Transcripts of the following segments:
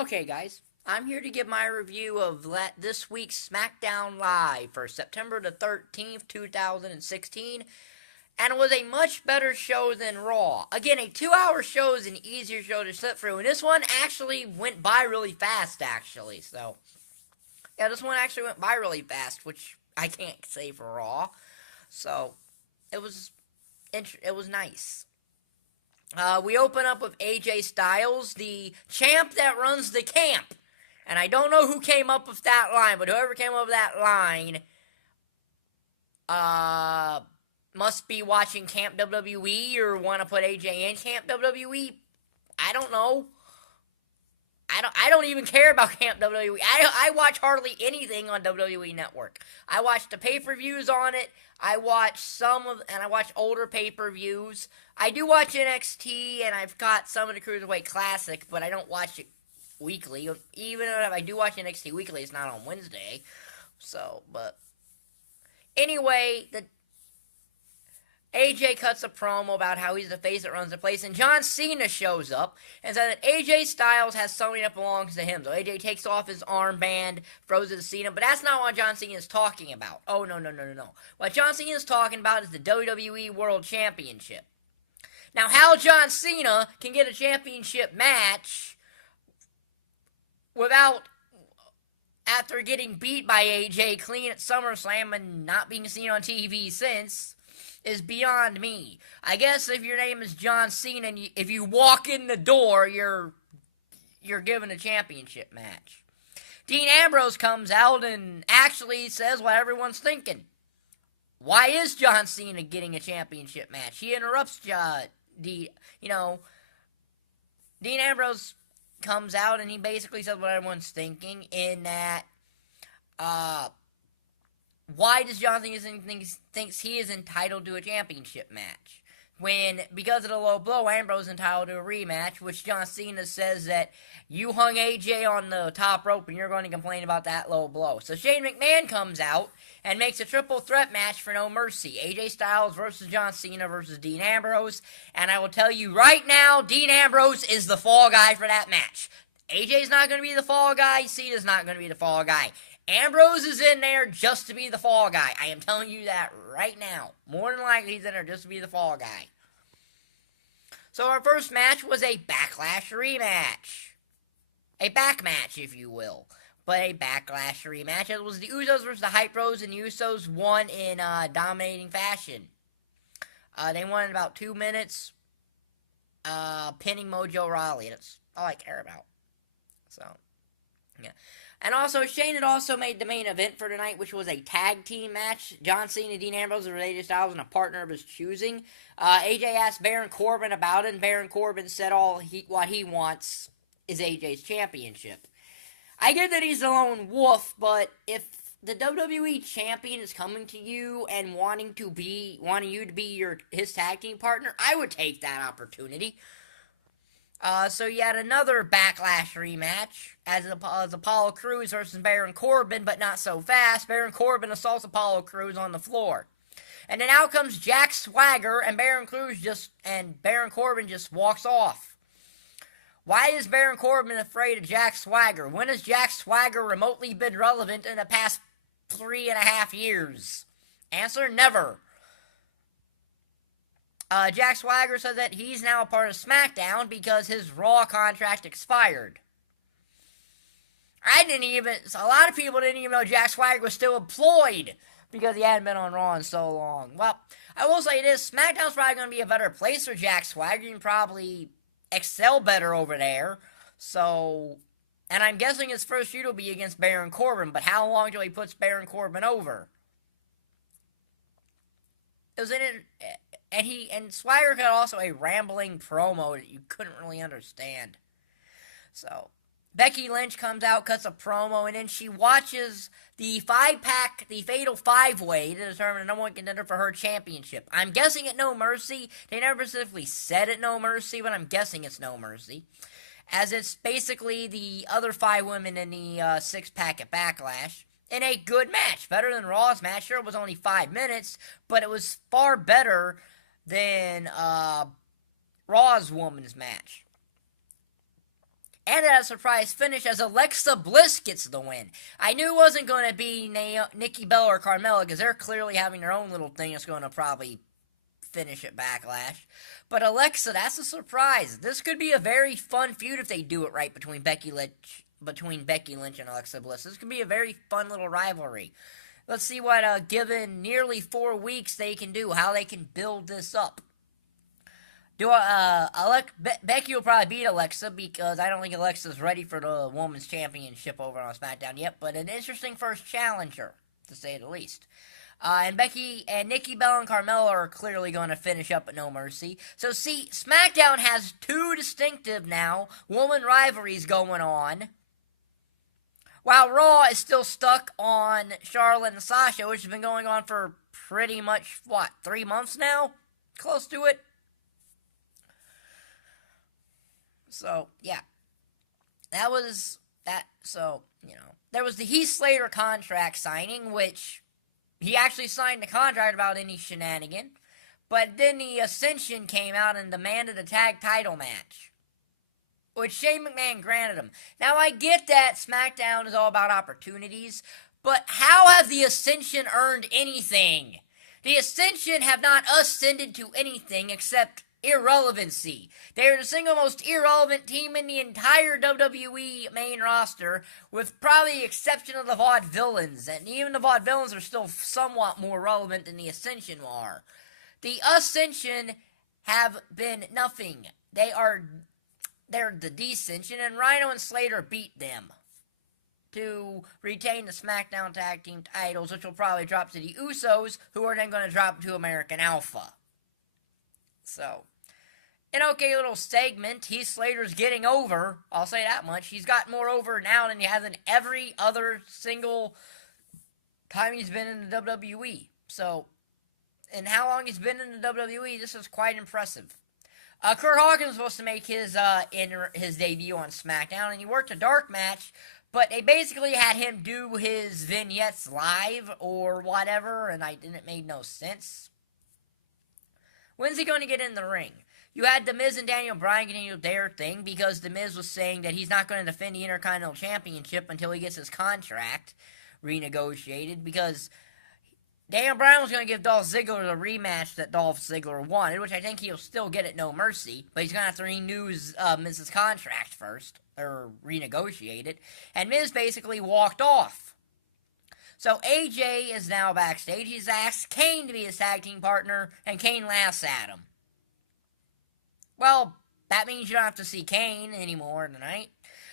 Okay, guys, I'm here to give my review of this week's SmackDown Live for September the 13th, 2016, and it was a much better show than Raw. Again, a 2-hour show is an easier show to sit through, and this one actually went by really fast, actually. So, yeah, this one actually went by really fast, which I can't say for Raw. So, it was nice. We open up with AJ Styles, the champ that runs the camp. And I don't know who came up with that line, but whoever came up with that line must be watching Camp WWE or want to put AJ in Camp WWE. I don't know. I don't even care about Camp WWE. I watch hardly anything on WWE Network. I watch the pay-per-views on it. I watch I watch older pay-per-views. I do watch NXT, and I've got some of the Cruiserweight Classic, but I don't watch it weekly. Even if I do watch NXT weekly, it's not on Wednesday. So, but anyway, AJ cuts a promo about how he's the face that runs the place, and John Cena shows up and says that AJ Styles has something that belongs to him. So AJ takes off his armband, throws it to Cena, but that's not what John Cena is talking about. Oh, no. What John Cena is talking about is the WWE World Championship. Now, how John Cena can get a championship match after getting beat by AJ clean at SummerSlam and not being seen on TV since is beyond me. I guess if your name is John Cena and if you walk in the door, you're given a championship match. Dean Ambrose comes out and actually says what everyone's thinking. Why is John Cena getting a championship match? He interrupts Dean Ambrose comes out and he basically says what everyone's thinking in that why does John Cena thinks he is entitled to a championship match? When, because of the low blow, Ambrose is entitled to a rematch, which John Cena says that you hung AJ on the top rope and you're going to complain about that low blow. So Shane McMahon comes out and makes a triple threat match for No Mercy. AJ Styles versus John Cena versus Dean Ambrose. And I will tell you right now, Dean Ambrose is the fall guy for that match. AJ's not going to be the fall guy. Cena's not going to be the fall guy. Ambrose is in there just to be the fall guy. I am telling you that right now. More than likely he's in there just to be the fall guy. So our first match was a Backlash rematch. A back match, if you will. But a Backlash rematch. It was the Usos versus the Hype Bros, and the Usos won in dominating fashion. They won in about 2 minutes, pinning Mojo Rawley. That's all I care about. So, yeah. And also, Shane had also made the main event for tonight, which was a tag team match. John Cena, Dean Ambrose, and AJ Styles, and a partner of his choosing. AJ asked Baron Corbin about it, and Baron Corbin said what he wants is AJ's championship. I get that he's the lone wolf, but if the WWE champion is coming to you and wanting you to be his tag team partner, I would take that opportunity. So yet another Backlash rematch, as Apollo Crews versus Baron Corbin, but not so fast. Baron Corbin assaults Apollo Crews on the floor. And then out comes Jack Swagger, and Baron Corbin just walks off. Why is Baron Corbin afraid of Jack Swagger? When has Jack Swagger remotely been relevant in the past 3.5 years? Answer, never. Jack Swagger said that he's now a part of SmackDown because his Raw contract expired. A lot of people didn't even know Jack Swagger was still employed because he hadn't been on Raw in so long. Well, I will say this, SmackDown's probably going to be a better place for Jack Swagger. You can probably excel better over there. So, and I'm guessing his first shoot will be against Baron Corbin, but how long till he puts Baron Corbin over? It was in it. And Swagger had also a rambling promo that you couldn't really understand. So, Becky Lynch comes out, cuts a promo, and then she watches the Fatal 5-Way to determine the number one contender for her championship. I'm guessing at No Mercy. They never specifically said at No Mercy, but I'm guessing it's No Mercy. As it's basically the other 5 women in the 6-pack at Backlash. In a good match. Better than Raw's match. Sure, it was only 5 minutes, but it was far better than Raw's women's match. And a surprise finish as Alexa Bliss gets the win. I knew it wasn't going to be Nikki Bella or Carmella because they're clearly having their own little thing that's going to probably finish at Backlash. But Alexa, that's a surprise. This could be a very fun feud if they do it right between Becky Lynch and Alexa Bliss. This could be a very fun little rivalry. Let's see what, given nearly 4 weeks, they can do, how they can build this up. Becky will probably beat Alexa because I don't think Alexa's ready for the Women's Championship over on SmackDown yet, but an interesting first challenger, to say the least. And Becky and Nikki Bella and Carmella are clearly going to finish up at No Mercy. So see, SmackDown has 2 distinctive now woman rivalries going on, while Raw is still stuck on Charlotte and Sasha, which has been going on for pretty much, 3 months now? Close to it. So, yeah. That was that. So, there was the Heath Slater contract signing, which he actually signed the contract without any shenanigan. But then the Ascension came out and demanded a tag title match, which Shane McMahon granted him. Now, I get that SmackDown is all about opportunities, but how have the Ascension earned anything? The Ascension have not ascended to anything except irrelevancy. They are the single most irrelevant team in the entire WWE main roster, with probably the exception of the Vaudevillains, and even the Vaudevillains are still somewhat more relevant than the Ascension are. The Ascension have been nothing. They're the Descension, and Rhino and Slater beat them to retain the SmackDown Tag Team titles, which will probably drop to the Usos, who are then going to drop to American Alpha. So, an okay little segment. Heath Slater's getting over. I'll say that much. He's got more over now than he has in every other single time he's been in the WWE. So, and how long he's been in the WWE, this is quite impressive. Kurt Hawkins was supposed to make his debut on SmackDown, and he worked a dark match, but they basically had him do his vignettes live or whatever, and it made no sense. When's he going to get in the ring? You had The Miz and Daniel Bryan getting their thing because The Miz was saying that he's not going to defend the Intercontinental Championship until he gets his contract renegotiated, because Daniel Bryan was going to give Dolph Ziggler the rematch that Dolph Ziggler wanted, which I think he'll still get at No Mercy, but he's going to have to renew Miz's contract first, or renegotiate it, and Miz basically walked off. So AJ is now backstage. He's asked Kane to be his tag team partner, and Kane laughs at him. Well, that means you don't have to see Kane anymore tonight.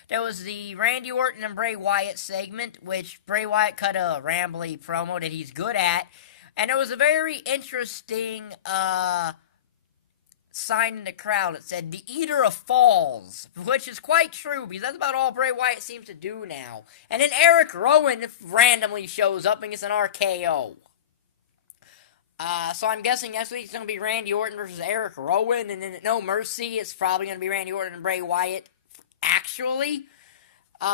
There was the Randy Orton and Bray Wyatt segment, which Bray Wyatt cut a rambly promo that he's good at. And there was a very interesting sign in the crowd that said, "The Eater of Falls," which is quite true, because that's about all Bray Wyatt seems to do now. And then Eric Rowan randomly shows up and gets an RKO. So I'm guessing next week it's going to be Randy Orton versus Eric Rowan, and then at No Mercy it's probably going to be Randy Orton and Bray Wyatt, actually.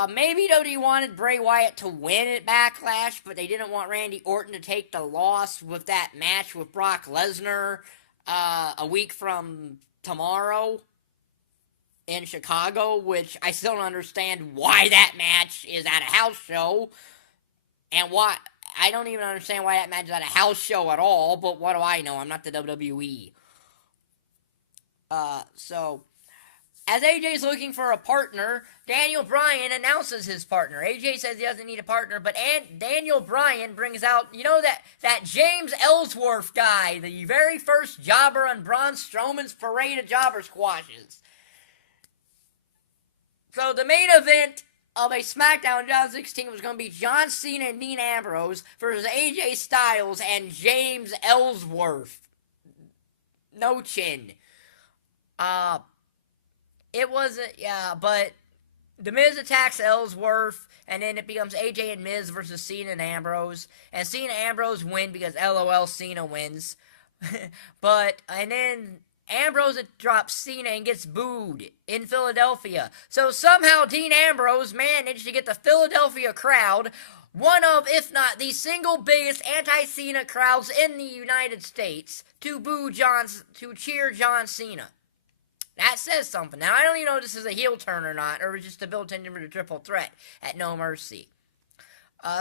Maybe WWE wanted Bray Wyatt to win at Backlash, but they didn't want Randy Orton to take the loss with that match with Brock Lesnar a week from tomorrow in Chicago, which I still don't understand why that match is at a house show, and why. I don't even understand why that match is at a house show at all, but what do I know? I'm not the WWE. So, as AJ's looking for a partner, Daniel Bryan announces his partner. AJ says he doesn't need a partner, but Daniel Bryan brings out, that James Ellsworth guy, the very first jobber on Braun Strowman's parade of jobber squashes. So, the main event of a SmackDown 2016 was going to be John Cena and Dean Ambrose versus AJ Styles and James Ellsworth. No chin. It wasn't, but The Miz attacks Ellsworth, and then it becomes AJ and Miz versus Cena and Ambrose, and Cena and Ambrose win because LOL Cena wins. And then Ambrose drops Cena and gets booed in Philadelphia. So somehow Dean Ambrose managed to get the Philadelphia crowd, one of, if not the single biggest anti-Cena crowds in the United States, to cheer John Cena. That says something. Now, I don't even know if this is a heel turn or not, or just to build tension for the triple threat at No Mercy.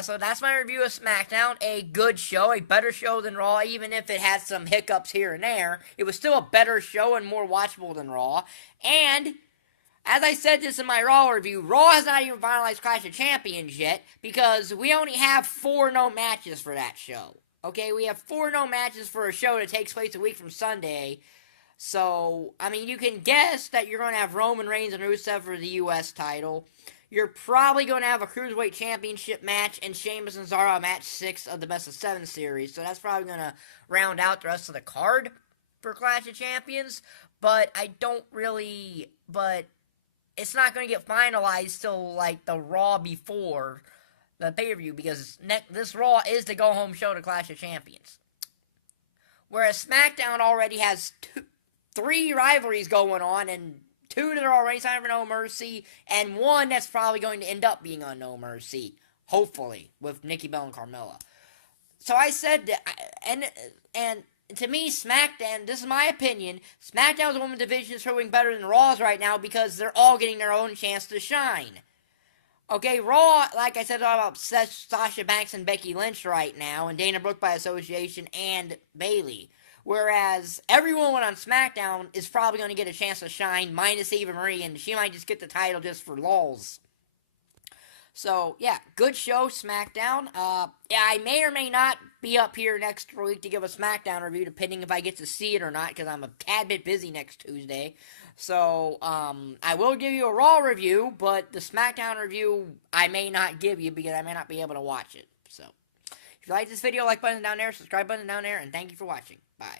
So that's my review of SmackDown. A good show, a better show than Raw, even if it had some hiccups here and there. It was still a better show and more watchable than Raw. And, as I said this in my Raw review, Raw has not even finalized Clash of Champions yet, because we only have 4 no matches for that show. Okay, we have 4 no matches for a show that takes place a week from Sunday. So, I mean, you can guess that you're going to have Roman Reigns and Rusev for the U.S. title. You're probably going to have a Cruiserweight Championship match and Sheamus and Cesaro match 6 of the Best of 7 series. So that's probably going to round out the rest of the card for Clash of Champions. But it's not going to get finalized till, like, the Raw before the pay-per-view, because this Raw is the go-home show to Clash of Champions. Whereas SmackDown already has 3 rivalries going on, and 2 that are already signed for No Mercy, and 1 that's probably going to end up being on No Mercy, hopefully, with Nikki Bella and Carmella. So I said that, and to me, SmackDown, this is my opinion, SmackDown's women's division is showing better than Raw's right now, because they're all getting their own chance to shine. Okay, Raw, like I said, all about Sasha Banks and Becky Lynch right now, and Dana Brooke by association, and Bayley. Whereas everyone on SmackDown is probably going to get a chance to shine, minus Eva Marie, and she might just get the title just for lulz. So, yeah, good show, SmackDown. I may or may not be up here next week to give a SmackDown review, depending if I get to see it or not, because I'm a tad bit busy next Tuesday. So, I will give you a Raw review, but the SmackDown review I may not give you, because I may not be able to watch it. So, if you like this video, like button down there, subscribe button down there, and thank you for watching. Bye.